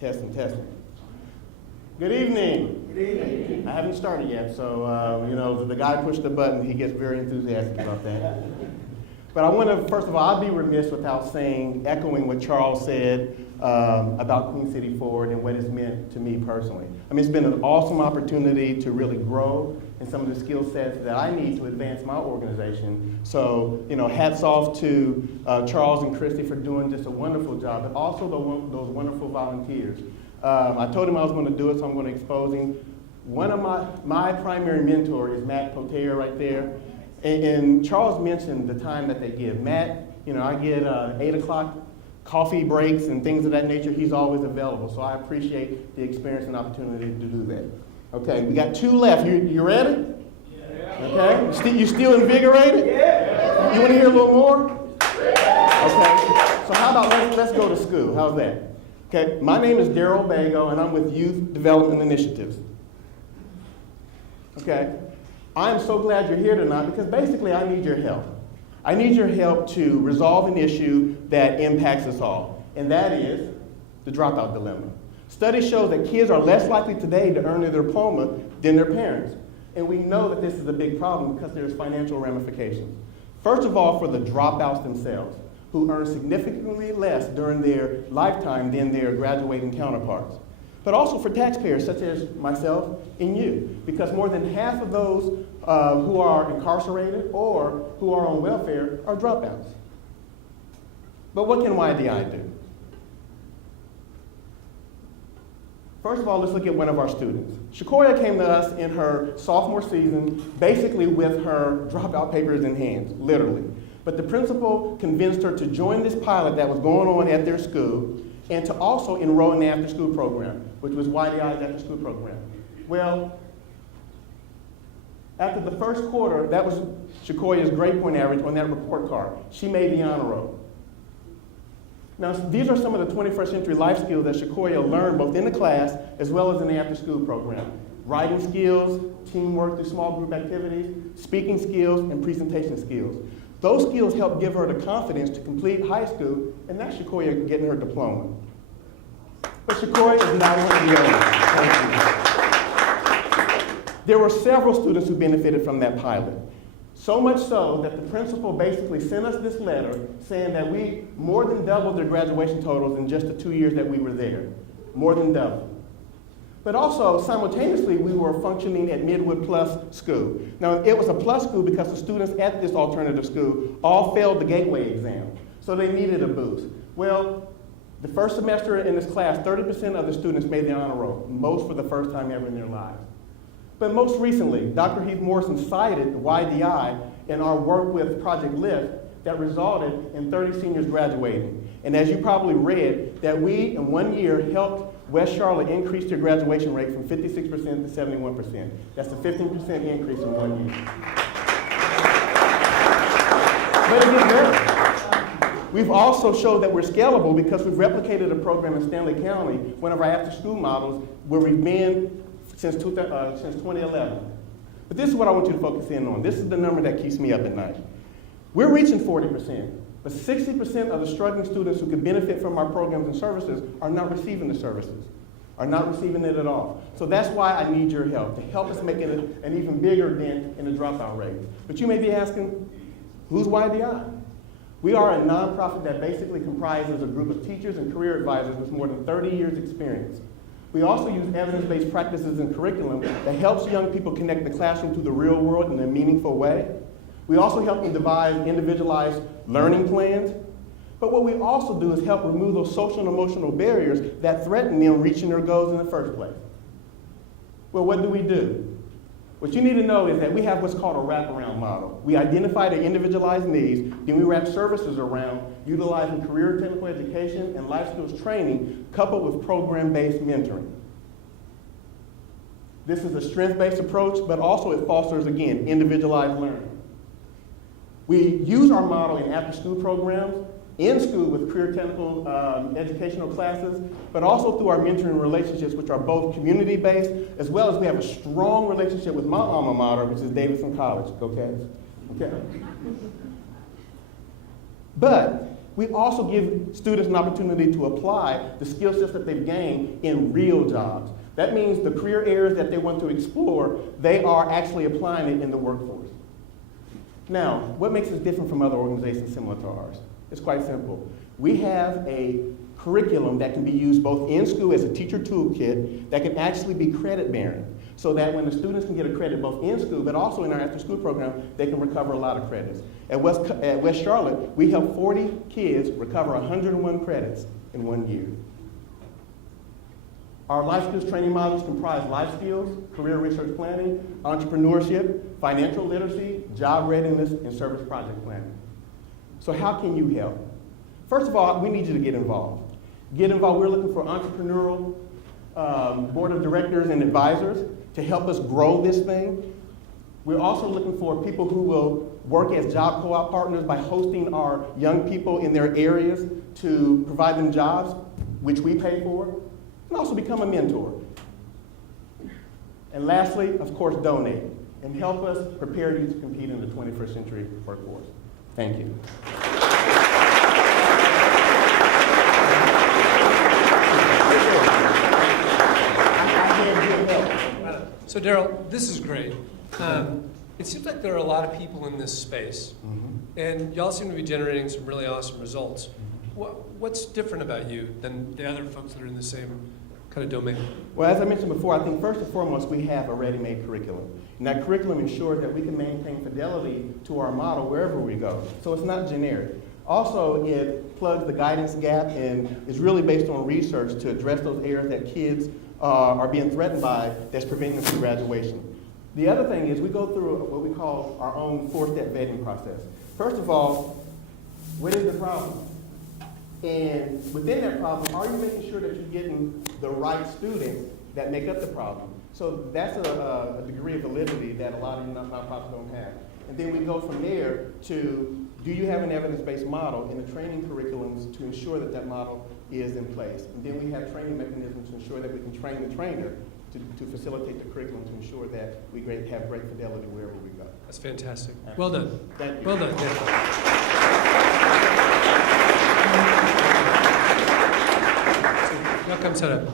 Testing, testing. Good evening. Good evening. I haven't started yet, so the guy pushed the button, he gets very enthusiastic about that. But I want to, first of all, I'd be remiss without echoing what Charles said about Queen City Forward and what it's meant to me personally. I mean, it's been an awesome opportunity to really grow in some of the skill sets that I need to advance my organization. So, hats off to Charles and Christy for doing just a wonderful job, but also those wonderful volunteers. I told him I was going to do it, so I'm going to expose him. One of my primary mentor is Matt Potea right there. And Charles mentioned the time that they give. Matt, I get 8 o'clock coffee breaks and things of that nature. He's always available, so I appreciate the experience and opportunity to do that. Okay, we got 2 left. You ready? Yeah. Okay, you still invigorated? Yeah. You want to hear a little more? Okay, so how about let's go to school. How's that? Okay, my name is Daryl Bago, and I'm with Youth Development Initiatives. Okay, I am so glad you're here tonight because basically I need your help. I need your help to resolve an issue that impacts us all, and that is the dropout dilemma. Studies show that kids are less likely today to earn their diploma than their parents, and we know that this is a big problem because there's financial ramifications. First of all, for the dropouts themselves, who earn significantly less during their lifetime than their graduating counterparts. But also for taxpayers such as myself and you, because more than half of those who are incarcerated or who are on welfare are dropouts. But what can YDI do? First of all, let's look at one of our students. Shakoya came to us in her sophomore season, basically with her dropout papers in hand, literally. But the principal convinced her to join this pilot that was going on at their school and to also enroll in the after-school program, which was YDI's after-school program. Well, after the first quarter, that was Shakoya's grade point average on that report card. She made the honor roll. Now, these are some of the 21st century life skills that Shakoya learned both in the class as well as in the after-school program. Writing skills, teamwork through small group activities, speaking skills, and presentation skills. Those skills helped give her the confidence to complete high school, and that's Shakoya getting her diploma. But Shakoya is not one of the only. There were several students who benefited from that pilot. So much so that the principal basically sent us this letter saying that we more than doubled their graduation totals in just the 2 years that we were there. More than double. But also, simultaneously, we were functioning at Midwood Plus School. Now, it was a plus school because the students at this alternative school all failed the gateway exam, so they needed a boost. Well, the first semester in this class, 30% of the students made the honor roll, most for the first time ever in their lives. But most recently, Dr. Heath Morrison cited YDI in our work with Project Lift that resulted in 30 seniors graduating. And as you probably read, that we in 1 year helped West Charlotte increase their graduation rate from 56% to 71%. That's a 15% increase in 1 year. But it gets better. We've also showed that we're scalable because we've replicated a program in Stanley County, one of our after-school models, where we've been since 2011. But this is what I want you to focus in on. This is the number that keeps me up at night. We're reaching 40%, but 60% of the struggling students who could benefit from our programs and services are not receiving the services, are not receiving it at all. So that's why I need your help, to help us make it an even bigger dent in the dropout rate. But you may be asking, who's YDI? We are a nonprofit that basically comprises a group of teachers and career advisors with more than 30 years experience. We also use evidence-based practices and curriculum that helps young people connect the classroom to the real world in a meaningful way. We also help them devise individualized learning plans. But what we also do is help remove those social and emotional barriers that threaten them reaching their goals in the first place. Well, what do? What you need to know is that we have what's called a wraparound model. We identify the individualized needs, then we wrap services around utilizing career technical education and life skills training coupled with program-based mentoring. This is a strength-based approach, but also it fosters, again, individualized learning. We use our model in after-school programs, in school with career technical educational classes, but also through our mentoring relationships, which are both community-based, as well as we have a strong relationship with my alma mater, which is Davidson College. Okay? But We also give students an opportunity to apply the skill sets that they've gained in real jobs. That means the career areas that they want to explore, they are actually applying it in the workforce. Now, what makes us different from other organizations similar to ours? It's quite simple. We have a curriculum that can be used both in school as a teacher toolkit that can actually be credit bearing, so that when the students can get a credit both in school but also in our after school program, they can recover a lot of credits. At West Charlotte, we helped 40 kids recover 101 credits in 1 year. Our life skills training models comprise life skills, career research planning, entrepreneurship, financial literacy, job readiness, and service project planning. So how can you help? First of all, we need you to get involved. Get involved. We're looking for entrepreneurial board of directors and advisors to help us grow this thing. We're also looking for people who will work as job co-op partners by hosting our young people in their areas to provide them jobs, which we pay for, and also become a mentor. And lastly, of course, donate and help us prepare you to compete in the 21st century workforce. Thank you. So Daryl, this is great. It seems like there are a lot of people in this space, and y'all seem to be generating some really awesome results. What's different about you than the other folks that are in the same kind of domain? Well, as I mentioned before, I think first and foremost, we have a ready-made curriculum. And that curriculum ensures that we can maintain fidelity to our model wherever we go. So it's not generic. Also, it plugs the guidance gap and is really based on research to address those areas that kids are being threatened by that's preventing them from graduation. The other thing is we go through what we call our own 4-step vetting process. First of all, what is the problem? And within that problem, are you making sure that you're getting the right students that make up the problem? So that's a degree of validity that a lot of nonprofits don't have. And then we go from there to, do you have an evidence-based model in the training curriculums to ensure that that model is in place? And then we have training mechanisms to ensure that we can train the trainer to facilitate the curriculum to ensure that we have great fidelity wherever we go. That's fantastic. Well done. Thank you. Well done. So, y'all come set up.